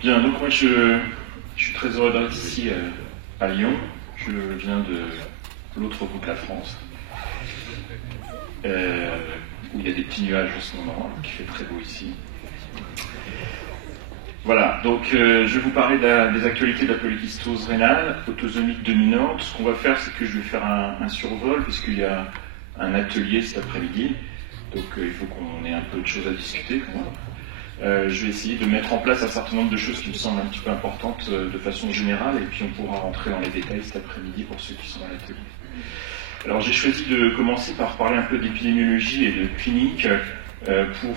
Bien, donc moi je suis très heureux d'être ici à Lyon. Je viens de l'autre bout de la France, où il y a des petits nuages en ce moment, qui fait très beau ici. Voilà, donc je vais vous parler des actualités de la polykystose rénale autosomique dominante. Ce qu'on va faire, c'est que je vais faire un survol, puisqu'il y a un atelier cet après-midi, donc il faut qu'on ait un peu de choses à discuter quand même. Je vais essayer de mettre en place un certain nombre de choses qui me semblent un petit peu importantes de façon générale, et puis on pourra rentrer dans les détails cet après-midi pour ceux qui sont à l'atelier. Alors j'ai choisi de commencer par parler un peu d'épidémiologie et de clinique pour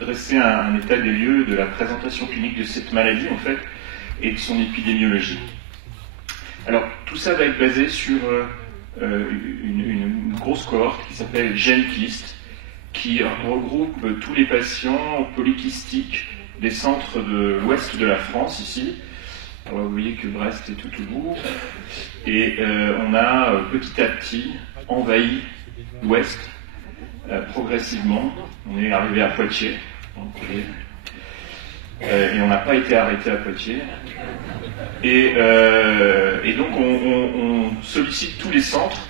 dresser un état des lieux de la présentation clinique de cette maladie en fait et de son épidémiologie. Alors tout ça va être basé sur une grosse cohorte qui s'appelle GenKyst, qui regroupe tous les patients polykystiques des centres de l'ouest de la France, ici. Alors, vous voyez que Brest est tout au bout. Et on a petit à petit envahi l'ouest, progressivement. On est arrivé à Poitiers. Et on n'a pas été arrêté à Poitiers. Et donc on sollicite tous les centres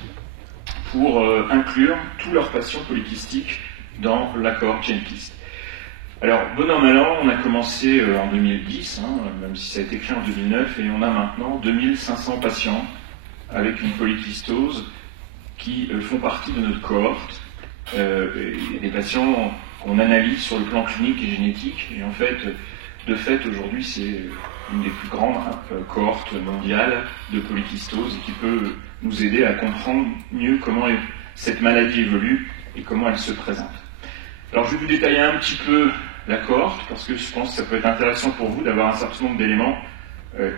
pour inclure tous leurs patients polykystiques dans la cohorte GenKyst. Alors, bon an, mal an, on a commencé en 2010, même si ça a été créé en 2009, et on a maintenant 2500 patients avec une polykystose qui font partie de notre cohorte. Des patients qu'on analyse sur le plan clinique et génétique, et en fait, aujourd'hui, c'est une des plus grandes cohortes mondiales de polykystose qui peut nous aider à comprendre mieux comment cette maladie évolue et comment elle se présente. Alors je vais vous détailler un petit peu la cohorte parce que je pense que ça peut être intéressant pour vous d'avoir un certain nombre d'éléments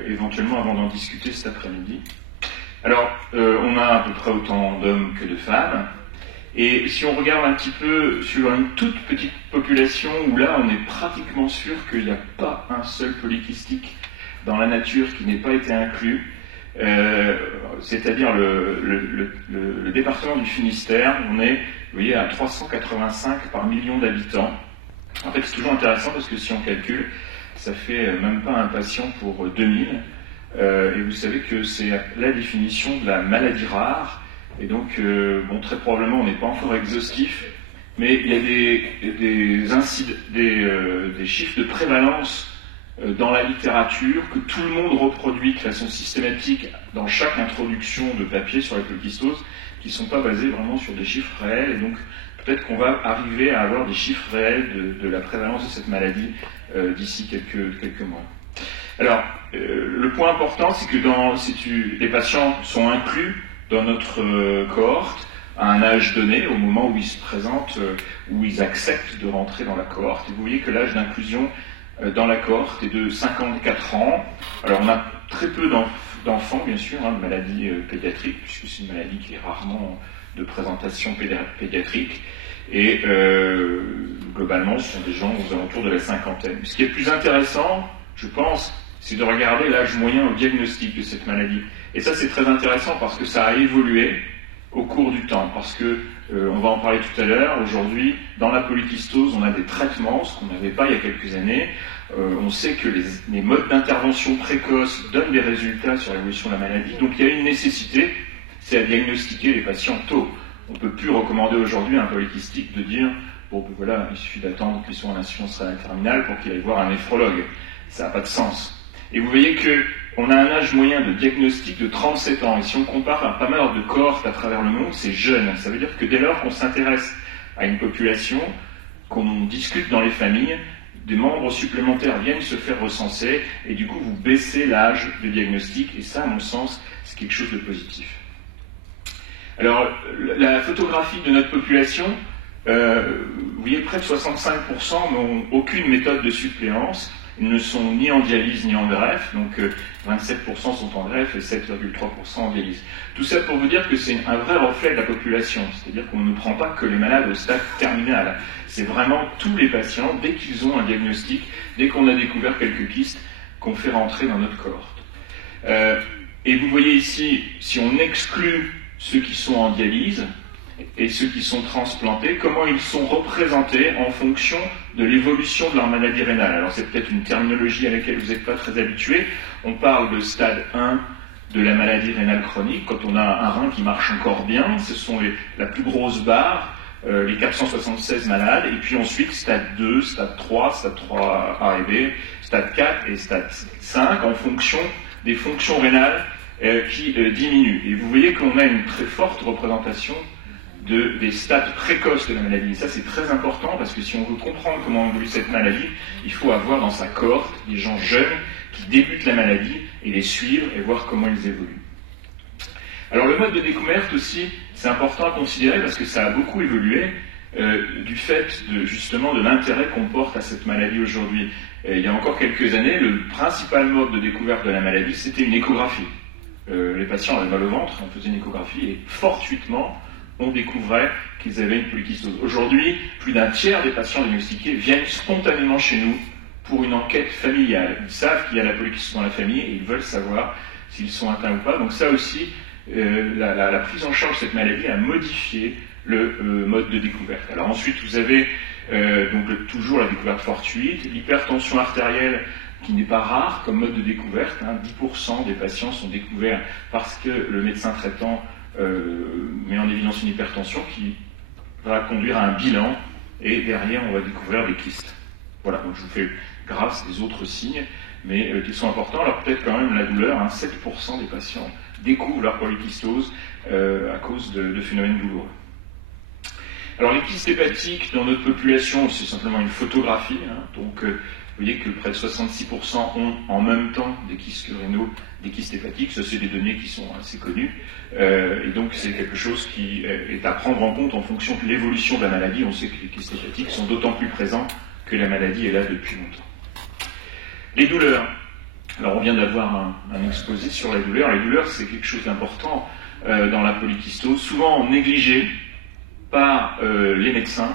éventuellement avant d'en discuter cet après-midi. Alors on a à peu près autant d'hommes que de femmes, et si on regarde un petit peu sur une toute petite population où là on est pratiquement sûr qu'il n'y a pas un seul polykystique dans la nature qui n'ait pas été inclus, c'est-à-dire le département du Finistère, on est, vous voyez, à 385 par million d'habitants. En fait, c'est toujours intéressant parce que si on calcule, ça fait même pas un patient pour 2000. Et vous savez que c'est la définition de la maladie rare. Et donc, bon, très probablement, on n'est pas encore exhaustif, mais il y a des chiffres de prévalence dans la littérature que tout le monde reproduit de façon systématique dans chaque introduction de papier sur la polykystose, qui ne sont pas basés vraiment sur des chiffres réels, et donc peut-être qu'on va arriver à avoir des chiffres réels de la prévalence de cette maladie d'ici quelques mois. Alors, le point important, c'est que les patients sont inclus dans notre cohorte à un âge donné, au moment où ils se présentent, où ils acceptent de rentrer dans la cohorte. Et vous voyez que l'âge d'inclusion dans la cohorte est de 54 ans. Alors on a très peu d'enfants, bien sûr, de maladies pédiatriques, puisque c'est une maladie qui est rarement de présentation pédiatrique. Et globalement, ce sont des gens aux alentours de la cinquantaine. Ce qui est le plus intéressant, je pense, c'est de regarder l'âge moyen au diagnostic de cette maladie. Et ça, c'est très intéressant parce que ça a évolué au cours du temps, parce que, on va en parler tout à l'heure, aujourd'hui, dans la polykystose, on a des traitements, ce qu'on n'avait pas il y a quelques années. On sait que les modes d'intervention précoces donnent des résultats sur l'évolution de la maladie, donc il y a une nécessité, c'est à diagnostiquer les patients tôt. On ne peut plus recommander aujourd'hui à un polykystique de dire, bon, ben voilà, il suffit d'attendre qu'ils soient en insuffisance rénale terminale pour qu'il aille voir un néphrologue. Ça n'a pas de sens. Et vous voyez qu'on a un âge moyen de diagnostic de 37 ans. Et si on compare à pas mal de cohortes à travers le monde, c'est jeune. Ça veut dire que dès lors qu'on s'intéresse à une population, qu'on discute dans les familles, des membres supplémentaires viennent se faire recenser, et du coup vous baissez l'âge de diagnostic, et ça, à mon sens, c'est quelque chose de positif. Alors, la photographie de notre population, vous voyez, près de 65% n'ont aucune méthode de suppléance. Ils ne sont ni en dialyse ni en greffe, donc 27% sont en greffe et 7,3% en dialyse. Tout ça pour vous dire que c'est un vrai reflet de la population, c'est-à-dire qu'on ne prend pas que les malades au stade terminal. C'est vraiment tous les patients, dès qu'ils ont un diagnostic, dès qu'on a découvert quelques kystes, qu'on fait rentrer dans notre cohorte. Et vous voyez ici, si on exclut ceux qui sont en dialyse, et ceux qui sont transplantés, comment ils sont représentés en fonction de l'évolution de leur maladie rénale. Alors c'est peut-être une terminologie à laquelle vous n'êtes pas très habitués. On parle de stade 1 de la maladie rénale chronique, quand on a un rein qui marche encore bien, ce sont la plus grosse barre, les 476 malades, et puis ensuite stade 2, stade 3, stade 3A et B, stade 4 et stade 5, en fonction des fonctions rénales qui diminuent. Et vous voyez qu'on a une très forte représentation des stades précoces de la maladie. Et ça, c'est très important, parce que si on veut comprendre comment évolue cette maladie, il faut avoir dans sa cohorte des gens jeunes qui débutent la maladie et les suivre et voir comment ils évoluent. Alors le mode de découverte aussi, c'est important à considérer parce que ça a beaucoup évolué du fait justement de l'intérêt qu'on porte à cette maladie aujourd'hui. Il y a encore quelques années, le principal mode de découverte de la maladie, c'était une échographie. Les patients avaient mal au ventre, on faisait une échographie et fortuitement, on découvrait qu'ils avaient une polykystose. Aujourd'hui, plus d'un tiers des patients diagnostiqués viennent spontanément chez nous pour une enquête familiale. Ils savent qu'il y a la polykystose dans la famille et ils veulent savoir s'ils sont atteints ou pas. Donc ça aussi, la prise en charge de cette maladie a modifié le mode de découverte. Alors ensuite, vous avez toujours la découverte fortuite, l'hypertension artérielle qui n'est pas rare comme mode de découverte. 10% des patients sont découverts parce que le médecin traitant met en évidence une hypertension qui va conduire à un bilan et derrière on va découvrir des kystes. Voilà, donc je vous fais grâce des autres signes, mais qui sont importants. Alors peut-être quand même la douleur, 7% des patients découvrent leur polykystose à cause de phénomènes douloureux. Alors les kystes hépatiques dans notre population, c'est simplement une photographie, donc vous voyez que près de 66% ont en même temps des kystes rénaux, des kystes hépatiques, ça c'est des données qui sont assez connues, et donc c'est quelque chose qui est à prendre en compte en fonction de l'évolution de la maladie. On sait que les kystes hépatiques sont d'autant plus présents que la maladie est là depuis longtemps. Les douleurs. Alors on vient d'avoir un exposé sur les douleurs. Les douleurs, c'est quelque chose d'important dans la polykystose, souvent négligé par les médecins.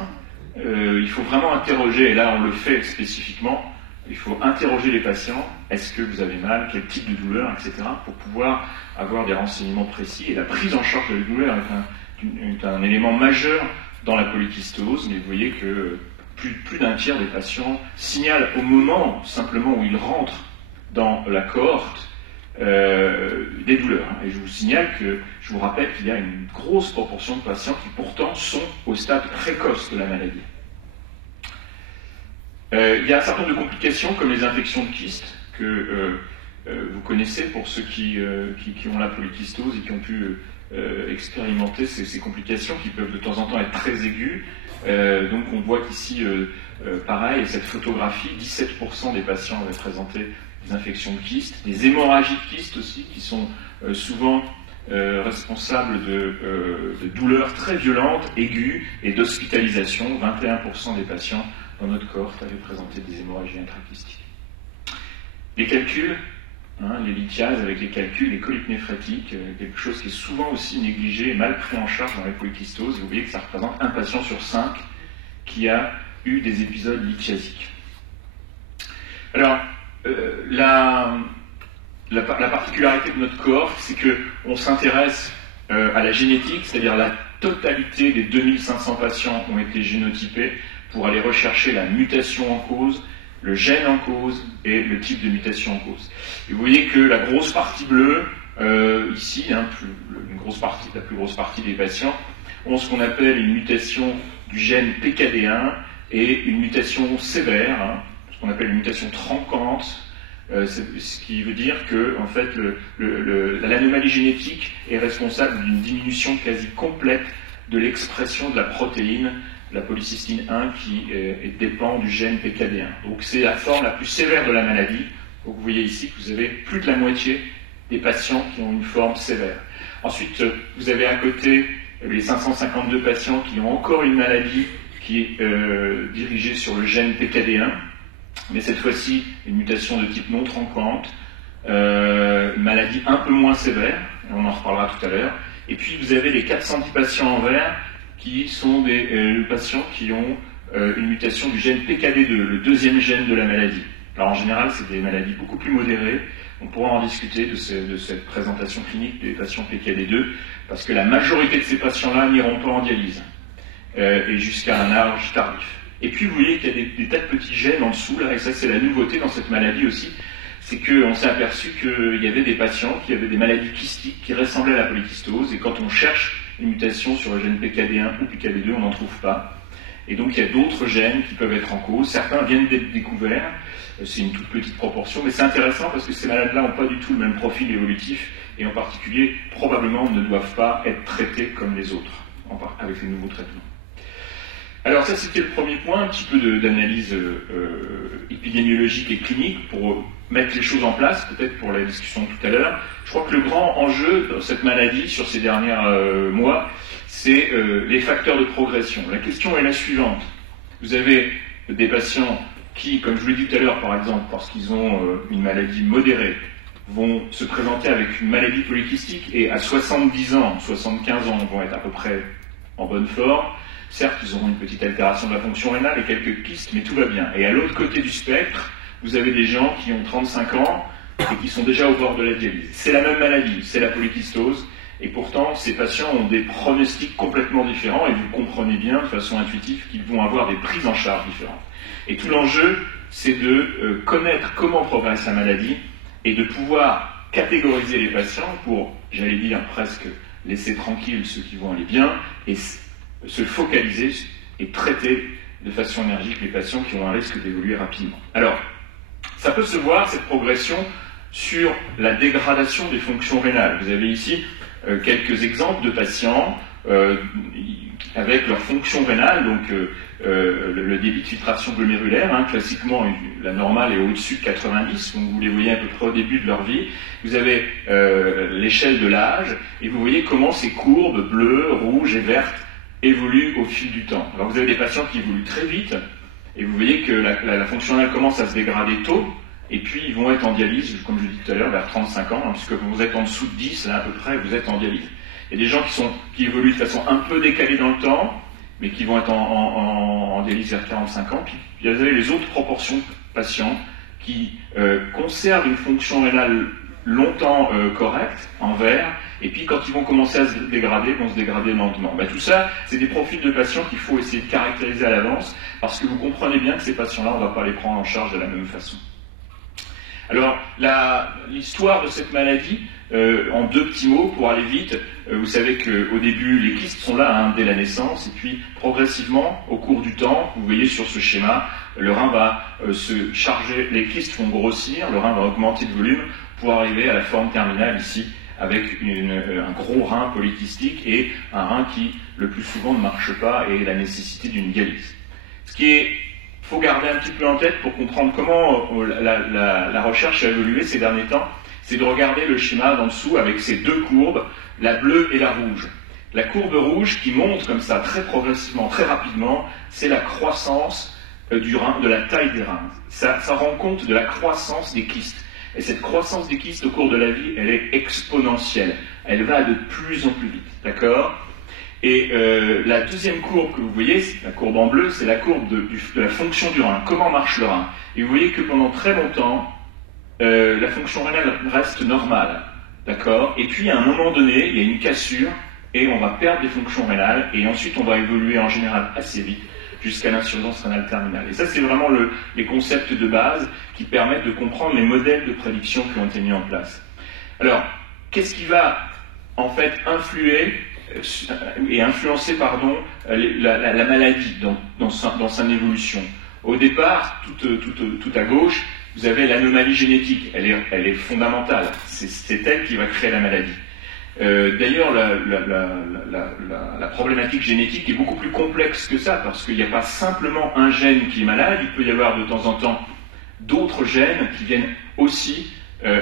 Il faut vraiment interroger, et là on le fait spécifiquement, il faut interroger les patients, est-ce que vous avez mal, quel type de douleur, etc., pour pouvoir avoir des renseignements précis. Et la prise en charge de la douleur est un élément majeur dans la polykystose, mais vous voyez que plus d'un tiers des patients signalent au moment simplement où ils rentrent dans la cohorte des douleurs. Et je vous rappelle qu'il y a une grosse proportion de patients qui pourtant sont au stade précoce de la maladie. Il y a un certain nombre de complications comme les infections de kystes que vous connaissez pour ceux qui ont la polykystose et qui ont pu expérimenter ces complications qui peuvent de temps en temps être très aiguës. Donc on voit qu'ici, pareil, cette photographie, 17% des patients avaient présenté des infections de kystes, des hémorragies de kystes aussi, qui sont souvent responsables de douleurs très violentes, aiguës, et d'hospitalisation. 21% des patients dans notre cohorte avaient présenté des hémorragies intrakystiques. Les calculs, les lithiases avec les calculs, les coliques néphrétiques, quelque chose qui est souvent aussi négligé et mal pris en charge dans les polykystoses. Vous voyez que ça représente un patient sur 5 qui a eu des épisodes lithiasiques. Alors, la particularité de notre cohorte, c'est qu'on s'intéresse à la génétique, c'est-à-dire la totalité des 2500 patients ont été génotypés pour aller rechercher la mutation en cause, le gène en cause et le type de mutation en cause. Et vous voyez que la grosse partie bleue, ici, la plus grosse partie des patients ont ce qu'on appelle une mutation du gène PKD1 et une mutation sévère, ce qu'on appelle une mutation tronquante, ce qui veut dire que en fait, l'anomalie génétique est responsable d'une diminution quasi complète de l'expression de la protéine, la polycystine 1, qui dépend du gène PKD1. Donc c'est la forme la plus sévère de la maladie. Donc, vous voyez ici que vous avez plus de la moitié des patients qui ont une forme sévère. Ensuite, vous avez à côté les 552 patients qui ont encore une maladie qui est dirigée sur le gène PKD1, mais cette fois-ci une mutation de type non tronquante, une maladie un peu moins sévère, et on en reparlera tout à l'heure. Et puis vous avez les 410 patients en vert qui sont des patients qui ont une mutation du gène PKD2, le deuxième gène de la maladie. Alors en général, c'est des maladies beaucoup plus modérées. On pourra en discuter de cette présentation clinique des patients PKD2, parce que la majorité de ces patients-là n'iront pas en dialyse, et jusqu'à un âge tardif. Et puis vous voyez qu'il y a des tas de petits gènes en dessous, là, et ça c'est la nouveauté dans cette maladie aussi, c'est qu'on s'est aperçu qu'il y avait des patients qui avaient des maladies kystiques qui ressemblaient à la polykystose, et quand on cherche une mutation sur le gène PKD1 ou PKD2, on n'en trouve pas. Et donc il y a d'autres gènes qui peuvent être en cause, certains viennent d'être découverts, c'est une toute petite proportion, mais c'est intéressant parce que ces malades-là n'ont pas du tout le même profil évolutif, et en particulier, probablement ne doivent pas être traités comme les autres, avec les nouveaux traitements. Alors ça c'était le premier point, un petit peu d'analyse épidémiologique et clinique pour mettre les choses en place, peut-être pour la discussion de tout à l'heure. Je crois que le grand enjeu dans cette maladie sur ces derniers mois, c'est les facteurs de progression. La question est la suivante. Vous avez des patients qui, comme je vous l'ai dit tout à l'heure par exemple, parce qu'ils ont une maladie modérée, vont se présenter avec une maladie polykystique et à 70 ans, 75 ans, vont être à peu près en bonne forme. Certes, ils auront une petite altération de la fonction rénale et quelques kystes, mais tout va bien. Et à l'autre côté du spectre, vous avez des gens qui ont 35 ans et qui sont déjà au bord de la dialyse. C'est la même maladie, c'est la polykystose, et pourtant, ces patients ont des pronostics complètement différents, et vous comprenez bien, de façon intuitive, qu'ils vont avoir des prises en charge différentes. Et tout l'enjeu, c'est de connaître comment progresse la maladie, et de pouvoir catégoriser les patients pour, j'allais dire, presque laisser tranquilles ceux qui vont aller bien, et se focaliser et traiter de façon énergique les patients qui ont un risque d'évoluer rapidement. Alors, ça peut se voir, cette progression, sur la dégradation des fonctions rénales. Vous avez ici quelques exemples de patients avec leur fonction rénale, donc le débit de filtration glomérulaire, hein, classiquement la normale est au-dessus de 90, donc vous les voyez à peu près au début de leur vie. Vous avez l'échelle de l'âge, et vous voyez comment ces courbes bleues, rouges et vertes évoluent au fil du temps. Alors vous avez des patients qui évoluent très vite, et vous voyez que la fonction rénale commence à se dégrader tôt, et puis ils vont être en dialyse, comme je l'ai dit tout à l'heure, vers 35 ans, hein, puisque vous êtes en dessous de 10, là à peu près, vous êtes en dialyse. Il y a des gens qui évoluent de façon un peu décalée dans le temps, mais qui vont être en dialyse vers 45 ans. Puis vous avez les autres proportions de patients qui conservent une fonction rénale longtemps correcte, en vert, et puis quand ils vont commencer à se dégrader, vont se dégrader lentement. Tout ça, c'est des profils de patients qu'il faut essayer de caractériser à l'avance, parce que vous comprenez bien que ces patients-là, on ne va pas les prendre en charge de la même façon. Alors, l'histoire de cette maladie, en deux petits mots, pour aller vite, vous savez qu'au début, les kystes sont là, hein, dès la naissance, et puis progressivement, au cours du temps, vous voyez sur ce schéma, le rein va se charger, les kystes vont grossir, le rein va augmenter de volume, pour arriver à la forme terminale ici, avec un gros rein polykystique et un rein qui, le plus souvent, ne marche pas et la nécessité d'une dialyse. Ce qui est faut garder un petit peu en tête pour comprendre comment la recherche a évolué ces derniers temps, c'est de regarder le schéma d'en dessous avec ces deux courbes, la bleue et la rouge. La courbe rouge qui monte comme ça très progressivement, très rapidement, c'est la croissance du rein, de la taille des reins. Ça rend compte de la croissance des kystes. Et cette croissance des kystes au cours de la vie, elle est exponentielle. Elle va de plus en plus vite, d'accord ? Et la deuxième courbe que vous voyez, la courbe en bleu, c'est la courbe de la fonction du rein. Comment marche le rein? Et vous voyez que pendant très longtemps, la fonction rénale reste normale, d'accord? Et puis à un moment donné, il y a une cassure et on va perdre des fonctions rénales et ensuite on va évoluer en général assez vite jusqu'à l'insuffisance rénale terminale. Et ça, c'est vraiment les concepts de base qui permettent de comprendre les modèles de prédiction qui ont été mis en place. Alors, qu'est-ce qui va en fait influencer la maladie dans son évolution? Au départ, tout à gauche, vous avez l'anomalie génétique. Elle est fondamentale. C'est elle qui va créer la maladie. D'ailleurs, la problématique génétique est beaucoup plus complexe que ça, parce qu'il n'y a pas simplement un gène qui est malade, il peut y avoir de temps en temps d'autres gènes qui viennent aussi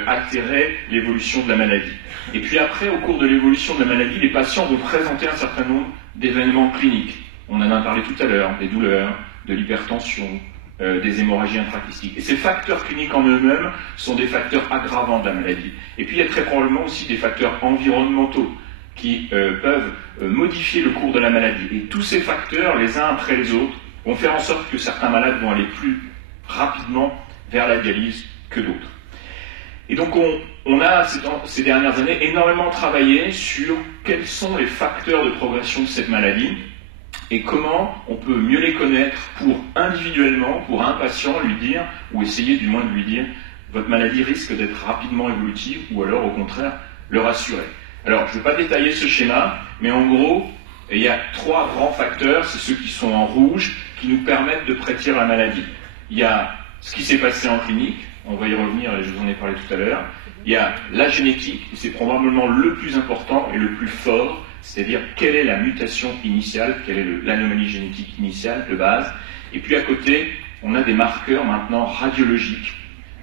altérer l'évolution de la maladie. Et puis après, au cours de l'évolution de la maladie, les patients vont présenter un certain nombre d'événements cliniques. On en a parlé tout à l'heure, des douleurs, de l'hypertension, des hémorragies intrakystiques. Et ces facteurs cliniques en eux-mêmes sont des facteurs aggravants de la maladie. Et puis il y a très probablement aussi des facteurs environnementaux qui peuvent modifier le cours de la maladie. Et tous ces facteurs, les uns après les autres, vont faire en sorte que certains malades vont aller plus rapidement vers la dialyse que d'autres. Et donc on a, ces dernières années, énormément travaillé sur quels sont les facteurs de progression de cette maladie et comment on peut mieux les connaître pour individuellement, pour un patient, lui dire, ou essayer du moins de lui dire, votre maladie risque d'être rapidement évolutive, ou alors au contraire, le rassurer. Alors, je ne vais pas détailler ce schéma, mais en gros, il y a 3 grands facteurs, c'est ceux qui sont en rouge, qui nous permettent de prédire la maladie. Il y a ce qui s'est passé en clinique, on va y revenir, et je vous en ai parlé tout à l'heure. Il y a la génétique, et c'est probablement le plus important et le plus fort, c'est-à-dire quelle est la mutation initiale, quelle est l'anomalie génétique initiale de base. Et puis à côté, on a des marqueurs maintenant radiologiques.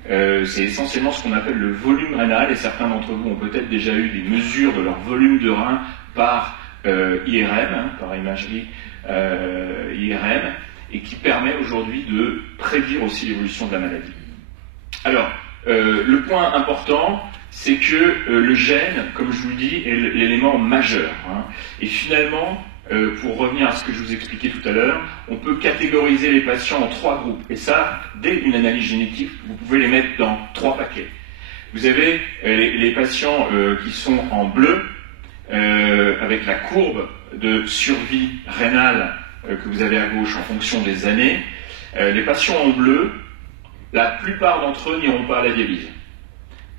C'est essentiellement ce qu'on appelle le volume rénal, et certains d'entre vous ont peut-être déjà eu des mesures de leur volume de rein par IRM, par imagerie IRM, et qui permet aujourd'hui de prédire aussi l'évolution de la maladie. Alors, le point important, c'est que le gène, comme je vous le dis, est l'élément majeur. Et finalement, pour revenir à ce que je vous expliquais tout à l'heure, on peut catégoriser les patients en 3 groupes. Et ça, dès une analyse génétique, vous pouvez les mettre dans 3 paquets. Vous avez les patients qui sont en bleu, avec la courbe de survie rénale que vous avez à gauche en fonction des années. Les patients en bleu, la plupart d'entre eux n'iront pas à la dialyse.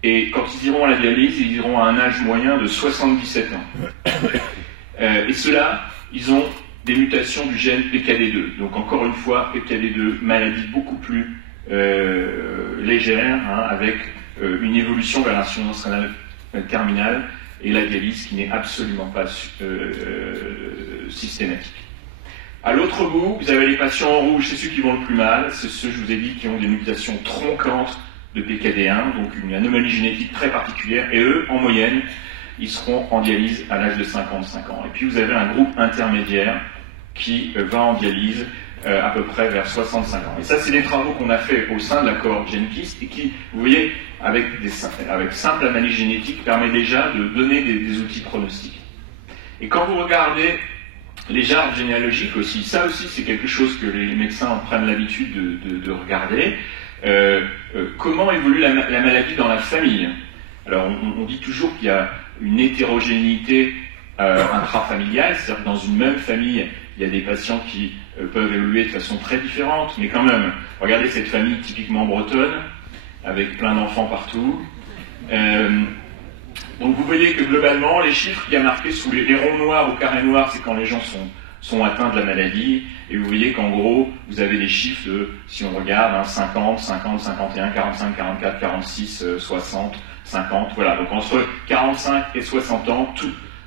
Et quand ils iront à la dialyse, ils iront à un âge moyen de 77 ans. Et ceux-là, ils ont des mutations du gène PKD2. Donc encore une fois, PKD2, maladie beaucoup plus légère, avec une évolution vers l'insuffisance rénale terminale et la dialyse qui n'est absolument pas systématique. À l'autre bout, vous avez les patients en rouge, c'est ceux qui vont le plus mal, c'est ceux, je vous ai dit, qui ont des mutations tronquantes de PKD1, donc une anomalie génétique très particulière, et eux, en moyenne, ils seront en dialyse à l'âge de 55 ans. Et puis vous avez un groupe intermédiaire qui va en dialyse à peu près vers 65 ans. Et ça, c'est des travaux qu'on a fait au sein de la cohorte GenKIST et qui, vous voyez, avec simple analyse génétique, permet déjà de donner des outils pronostiques. Et quand vous regardez les arbres généalogiques aussi, ça aussi c'est quelque chose que les médecins prennent l'habitude de regarder. Comment évolue la maladie dans la famille? Alors on dit toujours qu'il y a une hétérogénéité intrafamiliale, c'est-à-dire que dans une même famille, il y a des patients qui peuvent évoluer de façon très différente, mais quand même, regardez cette famille typiquement bretonne, avec plein d'enfants partout. Donc vous voyez que globalement, les chiffres qu'il y a marqués sous les ronds noirs ou carrés noirs, c'est quand les gens sont atteints de la maladie, et vous voyez qu'en gros, vous avez des chiffres de, si on regarde, 50, 50, 51, 45, 44, 46, 60, 50, voilà. Donc entre 45 et 60 ans,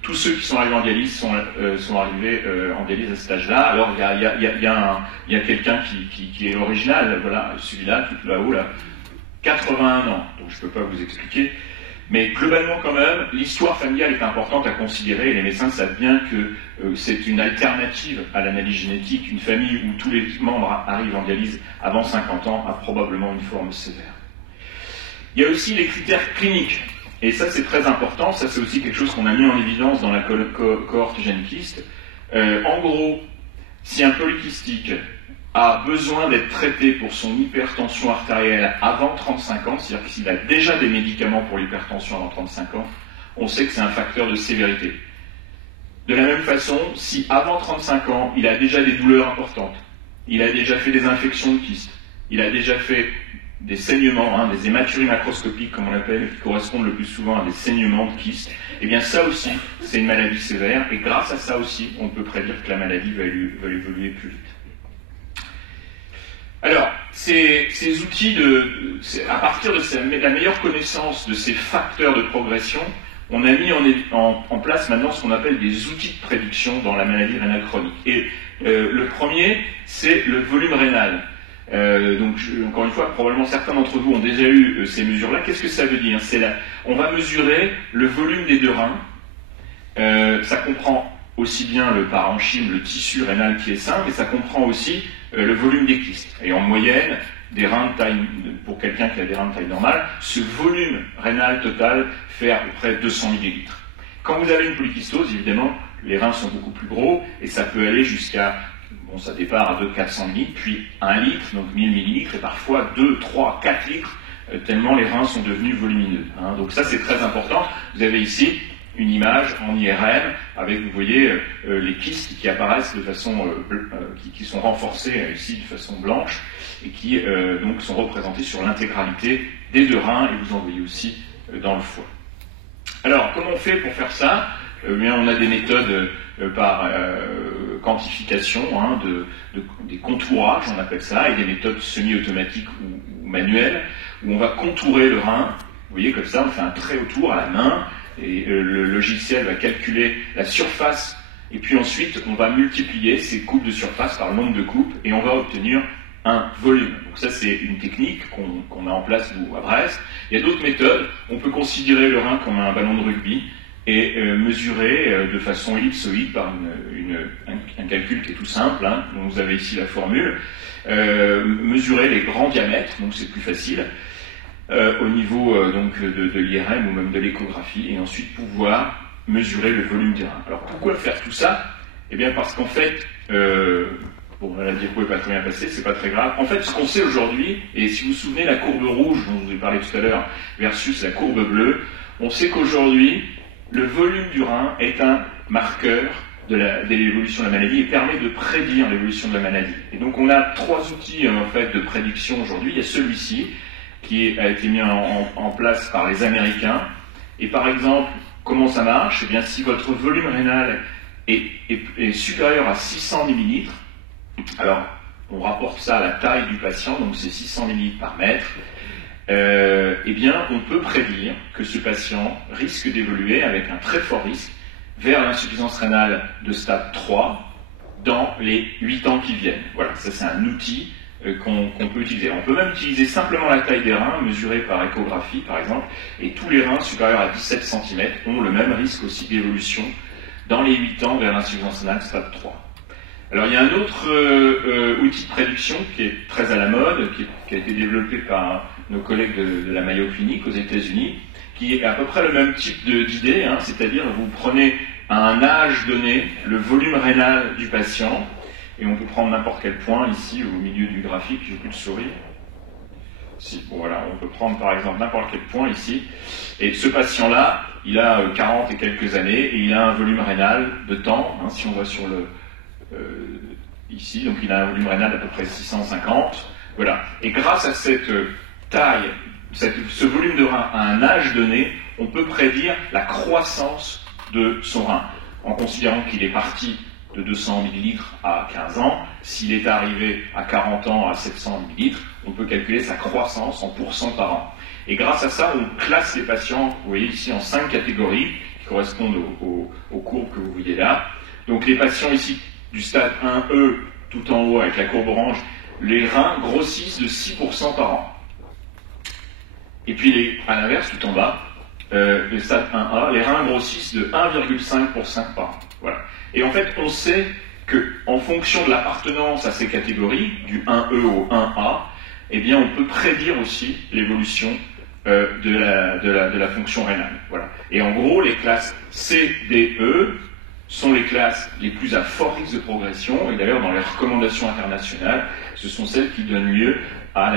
tous ceux qui sont arrivés en dialyse sont arrivés en dialyse à cet âge-là. Alors il y a quelqu'un qui est original, voilà, celui-là, tout là-haut, là, 81 ans, donc je ne peux pas vous expliquer. Mais globalement quand même, l'histoire familiale est importante à considérer et les médecins savent bien que c'est une alternative à l'analyse génétique. Une famille où tous les membres arrivent en dialyse avant 50 ans a probablement une forme sévère. Il y a aussi les critères cliniques. Et ça c'est très important, ça c'est aussi quelque chose qu'on a mis en évidence dans la cohorte GenKIST. En gros, si un polykystique a besoin d'être traité pour son hypertension artérielle avant 35 ans, c'est-à-dire que s'il a déjà des médicaments pour l'hypertension avant 35 ans, on sait que c'est un facteur de sévérité. De la même façon, si avant 35 ans, il a déjà des douleurs importantes, il a déjà fait des infections de kystes, il a déjà fait des saignements, des hématuries macroscopiques, comme on l'appelle, qui correspondent le plus souvent à des saignements de kystes, eh bien ça aussi, c'est une maladie sévère, et grâce à ça aussi, on peut prédire que la maladie va évoluer plus vite. Alors, ces outils, à partir de la meilleure connaissance de ces facteurs de progression, on a mis en place maintenant ce qu'on appelle des outils de prédiction dans la maladie rénale chronique. Et le premier, c'est le volume rénal. Donc, encore une fois, probablement certains d'entre vous ont déjà eu ces mesures-là. Qu'est-ce que ça veut dire? On va mesurer le volume des 2 reins. Ça comprend aussi bien le parenchyme, le tissu rénal qui est sain, mais ça comprend aussi le volume des kystes. Et en moyenne, des reins de taille, pour quelqu'un qui a des reins de taille normale, ce volume rénal total fait à peu près 200 millilitres. Quand vous avez une polykystose, évidemment, les reins sont beaucoup plus gros, et ça peut aller jusqu'à bon, ça départ à 400 ml, puis 1 litre, donc 1000 millilitres, et parfois 2, 3, 4 litres, tellement les reins sont devenus volumineux. Hein. Donc ça, c'est très important. Vous avez ici une image en IRM avec, vous voyez, les kystes qui apparaissent de façon, qui sont renforcés ici de façon blanche et qui donc sont représentés sur l'intégralité des 2 reins, et vous en voyez aussi dans le foie. Alors, comment on fait pour faire ça? Bien, on a des méthodes par quantification, hein, des contourages, on appelle ça, et des méthodes semi-automatiques ou manuelles, où on va contourer le rein. Vous voyez, comme ça, on fait un trait autour à la main, et le logiciel va calculer la surface, et puis ensuite on va multiplier ces coupes de surface par le nombre de coupes, et on va obtenir un volume. Donc ça, c'est une technique qu'on a en place, nous, à Brest. Il y a d'autres méthodes. On peut considérer le rein comme un ballon de rugby et mesurer de façon ellipsoïde par un calcul qui est tout simple, hein. Donc vous avez ici la formule. Mesurer les grands diamètres, donc c'est plus facile, au niveau donc de l'IRM ou même de l'échographie, et ensuite pouvoir mesurer le volume du rein. Alors pourquoi faire tout ça? Eh bien parce qu'en fait, bon, la diapo n'est pas très bien passée, c'est pas très grave. En fait, ce qu'on sait aujourd'hui, et si vous vous souvenez la courbe rouge dont je vous ai parlé tout à l'heure versus la courbe bleue, on sait qu'aujourd'hui, le volume du rein est un marqueur de l'évolution de la maladie et permet de prédire l'évolution de la maladie. Et donc on a 3 outils en fait de prédiction aujourd'hui. Il y a celui-ci qui a été mis en place par les Américains. Et par exemple, comment ça marche? Eh bien, si votre volume rénal est supérieur à 600 millilitres, alors on rapporte ça à la taille du patient, donc c'est 600 millilitres par mètre, eh bien, on peut prédire que ce patient risque d'évoluer avec un très fort risque vers l'insuffisance rénale de stade 3 dans les 8 ans qui viennent. Voilà, ça c'est un outil qu'on peut utiliser. On peut même utiliser simplement la taille des reins, mesurée par échographie par exemple, et tous les reins supérieurs à 17 cm ont le même risque aussi d'évolution dans les 8 ans vers l'insuffisance rénale stade 3. Alors il y a un autre outil de prédiction qui est très à la mode, qui a été développé par nos collègues de la Mayo Clinic aux États-Unis, qui est à peu près le même type d'idée, hein, c'est-à-dire vous prenez à un âge donné le volume rénal du patient, et on peut prendre n'importe quel point ici au milieu du graphique, j'ai plus de souris. Si, bon, voilà, on peut prendre par exemple n'importe quel point ici, et ce patient-là, il a 40 et quelques années, et il a un volume rénal de temps, hein, si on va sur le ici, donc il a un volume rénal d'à peu près 650, voilà. Et grâce à cette taille, ce volume de rein à un âge donné, on peut prédire la croissance de son rein, en considérant qu'il est parti de 200 millilitres à 15 ans, s'il est arrivé à 40 ans à 700 millilitres, on peut calculer sa croissance en pourcent par an. Et grâce à ça, on classe les patients, vous voyez ici, en 5 catégories, qui correspondent aux courbes que vous voyez là. Donc les patients ici, du stade 1E, tout en haut avec la courbe orange, les reins grossissent de 6% par an. Et puis à l'inverse, tout en bas, le stade 1A, les reins grossissent de 1,5% par an. Voilà. Et en fait, on sait qu'en fonction de l'appartenance à ces catégories, du 1E au 1A, eh bien, on peut prédire aussi l'évolution de la fonction rénale. Voilà. Et en gros, les classes C, D, E sont les classes les plus à fort risque de progression, et d'ailleurs dans les recommandations internationales, ce sont celles qui donnent lieu à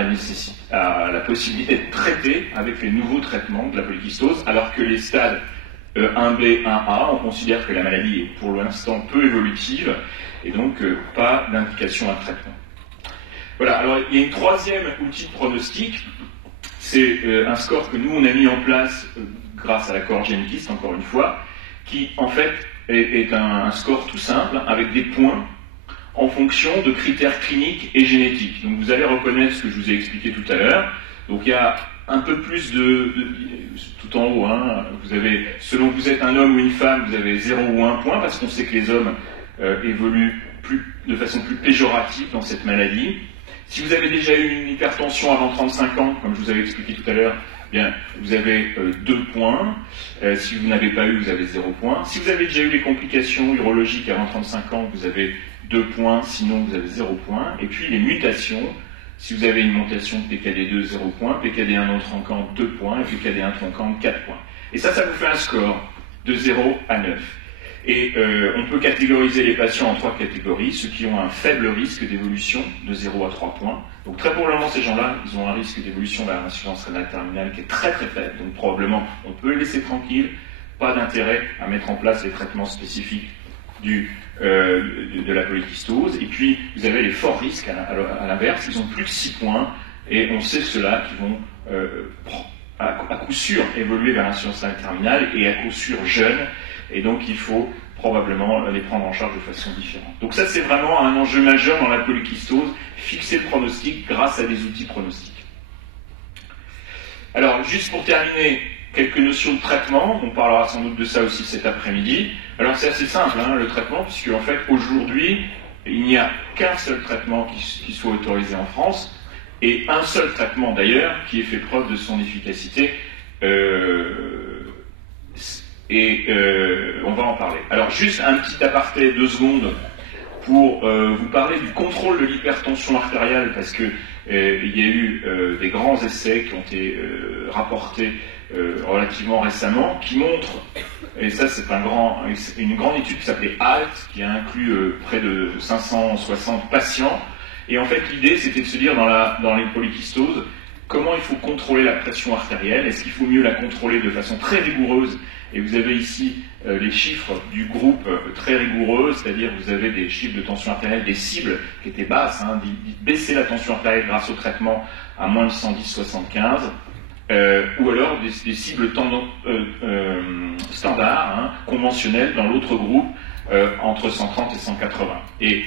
la possibilité d'être traitées avec les nouveaux traitements de la polykystose, alors que les stades 1B, 1A, on considère que la maladie est pour l'instant peu évolutive, et donc pas d'indication à traitement. Voilà, alors il y a une troisième outil de pronostic, c'est un score que nous on a mis en place grâce à la cohorte Genkist, encore une fois, qui en fait est un score tout simple, avec des points en fonction de critères cliniques et génétiques. Donc vous allez reconnaître ce que je vous ai expliqué tout à l'heure. Donc il y a un peu plus tout en haut, hein, vous avez, selon que vous êtes un homme ou une femme, vous avez 0 ou 1 point, parce qu'on sait que les hommes évoluent de façon plus péjorative dans cette maladie. Si vous avez déjà eu une hypertension avant 35 ans, comme je vous avais expliqué tout à l'heure, bien, vous avez 2 points. Si vous n'avez pas eu, vous avez 0 points. Si vous avez déjà eu les complications urologiques avant 35 ans, vous avez 2 points, sinon vous avez 0 points. Et puis les mutations, si vous avez une mutation PKD2, 0 points, PKD1 tronquant, 2 points, et PKD1 tronquant, 4 points. Et ça vous fait un score de 0 à 9. Et on peut catégoriser les patients en 3 catégories, ceux qui ont un faible risque d'évolution de 0 à 3 points. Donc très probablement ces gens-là, ils ont un risque d'évolution vers l'insuffisance rénale terminale qui est très très faible, donc probablement on peut les laisser tranquilles, pas d'intérêt à mettre en place les traitements spécifiques de la polykystose. Et puis vous avez les forts risques à l'inverse, ils ont plus de 6 points, et on sait ceux-là qui vont à coup sûr évoluer vers l'insuffisance rénale terminale, et à coup sûr jeunes, et donc il faut probablement les prendre en charge de façon différente. Donc ça c'est vraiment un enjeu majeur dans la polykystose, fixer le pronostic grâce à des outils pronostiques. Alors juste pour terminer, quelques notions de traitement, on parlera sans doute de ça aussi cet après-midi. Alors c'est assez simple le traitement, puisque en fait aujourd'hui il n'y a qu'un seul traitement qui soit autorisé en France, et un seul traitement d'ailleurs qui ait fait preuve de son efficacité, on va en parler. Alors juste un petit aparté, 2 secondes, pour vous parler du contrôle de l'hypertension artérielle, parce que il y a eu des grands essais qui ont été rapportés relativement récemment, qui montrent, et ça c'est une grande étude qui s'appelait HALT, qui a inclus près de 560 patients, et en fait l'idée c'était de se dire dans les polykystoses, comment il faut contrôler la pression artérielle, est-ce qu'il faut mieux la contrôler de façon très rigoureuse, et vous avez ici les chiffres du groupe très rigoureux, c'est-à-dire vous avez des chiffres de tension artérielle, des cibles qui étaient basses, baisser la tension artérielle grâce au traitement à moins de 110-75, ou alors des cibles standards, conventionnelles, dans l'autre groupe, entre 130 et 180. Et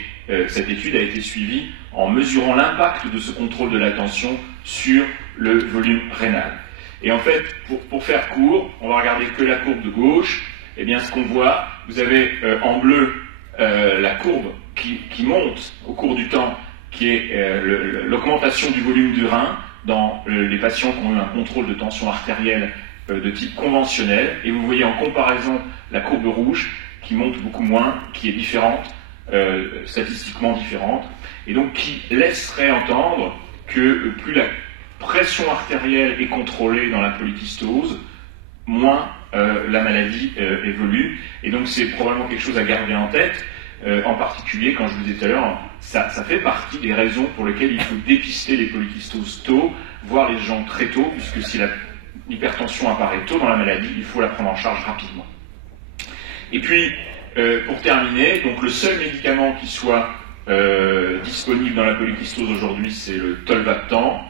cette étude a été suivie en mesurant l'impact de ce contrôle de la tension sur le volume rénal. Et en fait, pour faire court, on va regarder que la courbe de gauche. Et bien ce qu'on voit, vous avez en bleu la courbe qui monte au cours du temps, qui est l'augmentation du volume du rein dans les patients qui ont eu un contrôle de tension artérielle de type conventionnel. Et vous voyez en comparaison la courbe rouge qui monte beaucoup moins, qui est différente, statistiquement différente, et donc qui laisserait entendre que plus la pression artérielle est contrôlée dans la polykystose, moins la maladie évolue. Et donc c'est probablement quelque chose à garder en tête, en particulier, quand je vous disais tout à l'heure, ça fait partie des raisons pour lesquelles il faut dépister les polykystoses tôt, voir les gens très tôt, puisque si l'hypertension apparaît tôt dans la maladie, il faut la prendre en charge rapidement. Et puis, pour terminer, donc le seul médicament qui soit disponible dans la polykystose aujourd'hui, c'est le tolvaptan.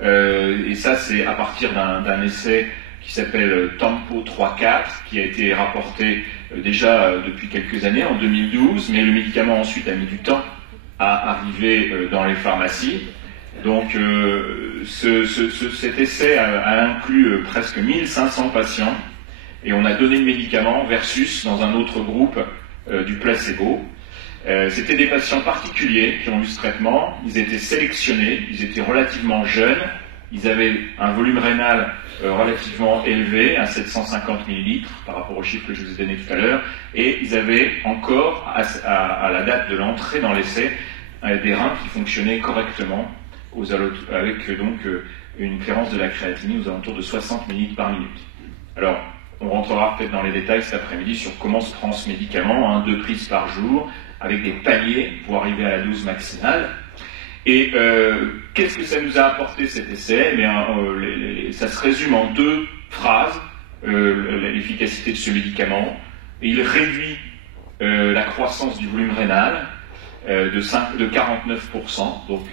Et ça, c'est à partir d'un essai qui s'appelle Tempo 3-4, qui a été rapporté déjà depuis quelques années, en 2012, mais le médicament ensuite a mis du temps à arriver dans les pharmacies. Donc cet essai a inclus presque 1500 patients, et on a donné le médicament versus, dans un autre groupe, du placebo. C'était des patients particuliers qui ont eu ce traitement, ils étaient sélectionnés, ils étaient relativement jeunes, ils avaient un volume rénal relativement élevé, à 750 ml par rapport aux chiffres que je vous ai donnés tout à l'heure, et ils avaient encore, à la date de l'entrée dans l'essai, des reins qui fonctionnaient correctement, avec donc une clairance de la créatinine aux alentours de 60 ml par minute. Alors, on rentrera peut-être dans les détails cet après-midi sur comment se prend ce médicament, 2 prises par jour, avec des paliers pour arriver à la dose maximale. Et qu'est-ce que ça nous a apporté cet essai ? Eh bien, ça se résume en 2 phrases, l'efficacité de ce médicament. Il réduit la croissance du volume rénal de 49%, donc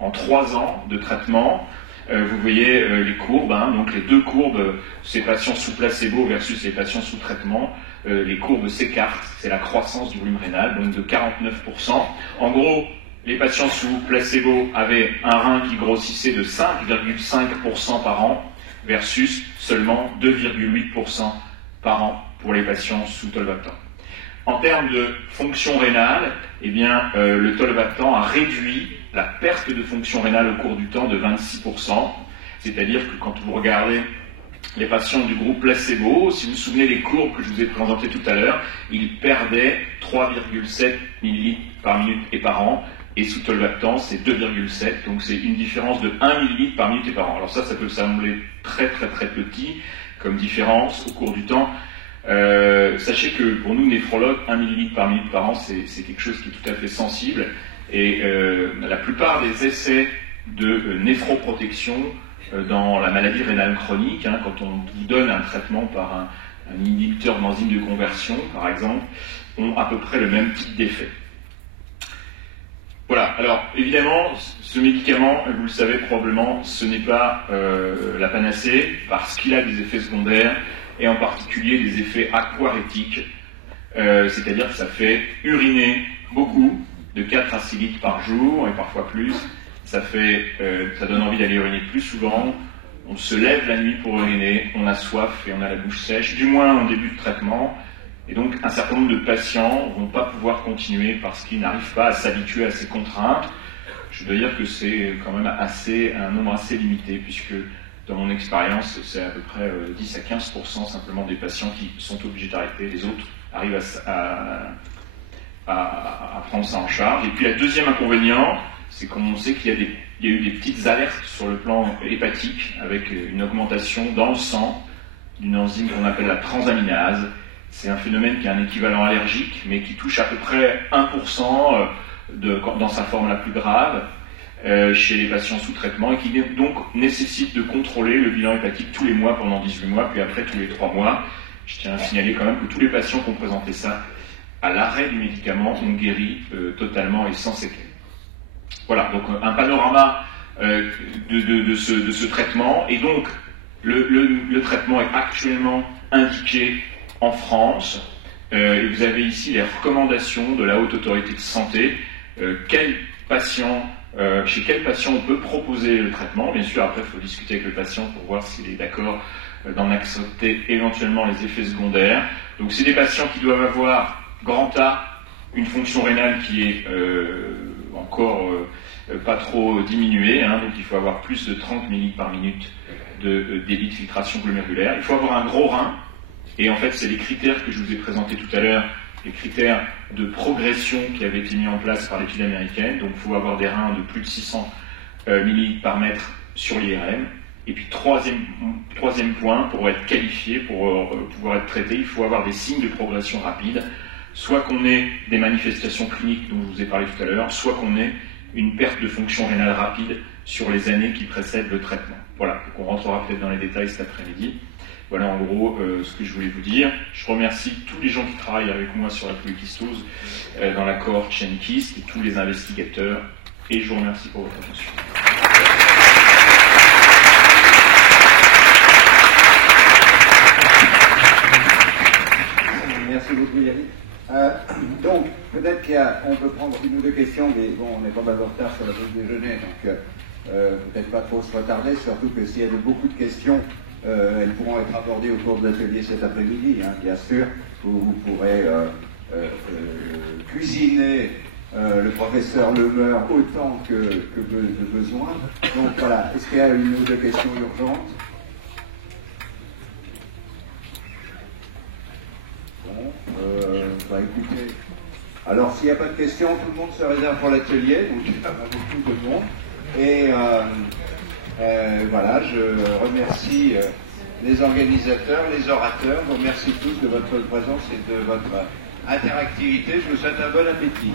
en 3 ans de traitement. Vous voyez les courbes, donc les 2 courbes, ces patients sous placebo versus les patients sous traitement, les courbes s'écartent, c'est la croissance du volume rénal, donc de 49%. En gros, les patients sous placebo avaient un rein qui grossissait de 5,5% par an, versus seulement 2,8% par an pour les patients sous tolvaptan. En termes de fonction rénale, eh bien, le tolvaptan a réduit la perte de fonction rénale au cours du temps de 26%, c'est-à-dire que quand vous regardez les patients du groupe placebo, si vous vous souvenez des courbes que je vous ai présentées tout à l'heure, ils perdaient 3,7 ml par minute et par an, et sous tolvaptan c'est 2,7, donc c'est une différence de 1 ml par minute et par an. Alors ça peut sembler très très très petit comme différence au cours du temps. Sachez que pour nous, néphrologues, 1 millilitre par minute par an, c'est quelque chose qui est tout à fait sensible. Et la plupart des essais de néphroprotection dans la maladie rénale chronique, hein, quand on vous donne un traitement par un inhibiteur d'enzyme de conversion, par exemple, ont à peu près le même type d'effet. Voilà, alors évidemment, ce médicament, vous le savez probablement, ce n'est pas la panacée, parce qu'il a des effets secondaires, et en particulier des effets aquarétiques, c'est-à-dire que ça fait uriner beaucoup, de 4 à 6 litres par jour, et parfois plus. Ça donne envie d'aller uriner plus souvent. On se lève la nuit pour uriner, on a soif et on a la bouche sèche, du moins en début de traitement. Et donc un certain nombre de patients ne vont pas pouvoir continuer parce qu'ils n'arrivent pas à s'habituer à ces contraintes. Je dois dire que c'est quand même un nombre assez limité, puisque dans mon expérience, c'est à peu près 10 à 15% simplement des patients qui sont obligés d'arrêter. Les autres arrivent à prendre ça en charge. Et puis, le deuxième inconvénient, c'est qu'on sait qu'il y a eu des petites alertes sur le plan hépatique, avec une augmentation dans le sang d'une enzyme qu'on appelle la transaminase. C'est un phénomène qui a un équivalent allergique, mais qui touche à peu près 1% dans sa forme la plus grave chez les patients sous traitement, et qui donc nécessite de contrôler le bilan hépatique tous les mois pendant 18 mois, puis après tous les 3 mois. Je tiens à signaler quand même que tous les patients qui ont présenté ça à l'arrêt du médicament ont guéri totalement et sans séquelles. Voilà, donc un panorama de ce traitement, et donc le traitement est actuellement indiqué en France, et vous avez ici les recommandations de la Haute Autorité de Santé, chez quel patient on peut proposer le traitement. Bien sûr, après il faut discuter avec le patient pour voir s'il est d'accord d'en accepter éventuellement les effets secondaires. Donc c'est des patients qui doivent avoir grand A, une fonction rénale qui est encore pas trop diminuée, hein, donc il faut avoir plus de 30 ml par minute de débit de filtration glomérulaire. Il faut avoir un gros rein, et en fait c'est les critères que je vous ai présentés tout à l'heure, les critères de progression qui avaient été mis en place par l'étude américaine. Donc il faut avoir des reins de plus de 600 ml par mètre sur l'IRM. Et puis troisième point, pour être qualifié, pour pouvoir être traité, il faut avoir des signes de progression rapide, soit qu'on ait des manifestations cliniques dont je vous ai parlé tout à l'heure, soit qu'on ait une perte de fonction rénale rapide sur les années qui précèdent le traitement. Voilà, donc on rentrera peut-être dans les détails cet après-midi. Voilà en gros ce que je voulais vous dire. Je remercie tous les gens qui travaillent avec moi sur la polykystose dans la cohorte Chain-Kyst, et tous les investigateurs, et je vous remercie pour votre attention. Merci beaucoup Yannick. Donc, peut-être qu'on peut prendre une ou deux questions, mais bon, on est pas mal en retard sur la pause déjeuner, donc peut-être pas trop se retarder, surtout que s'il y a beaucoup de questions, elles pourront être abordées au cours de l'atelier cet après-midi, hein, bien sûr, où vous pourrez cuisiner le professeur Lemeur autant que de besoin. Donc voilà, est-ce qu'il y a une ou deux questions urgentes? Bon, écoutez, alors s'il n'y a pas de questions, tout le monde se réserve pour l'atelier, donc il y a beaucoup de monde. Et voilà, je remercie les organisateurs, les orateurs, je vous remercie tous de votre présence et de votre interactivité. Je vous souhaite un bon appétit.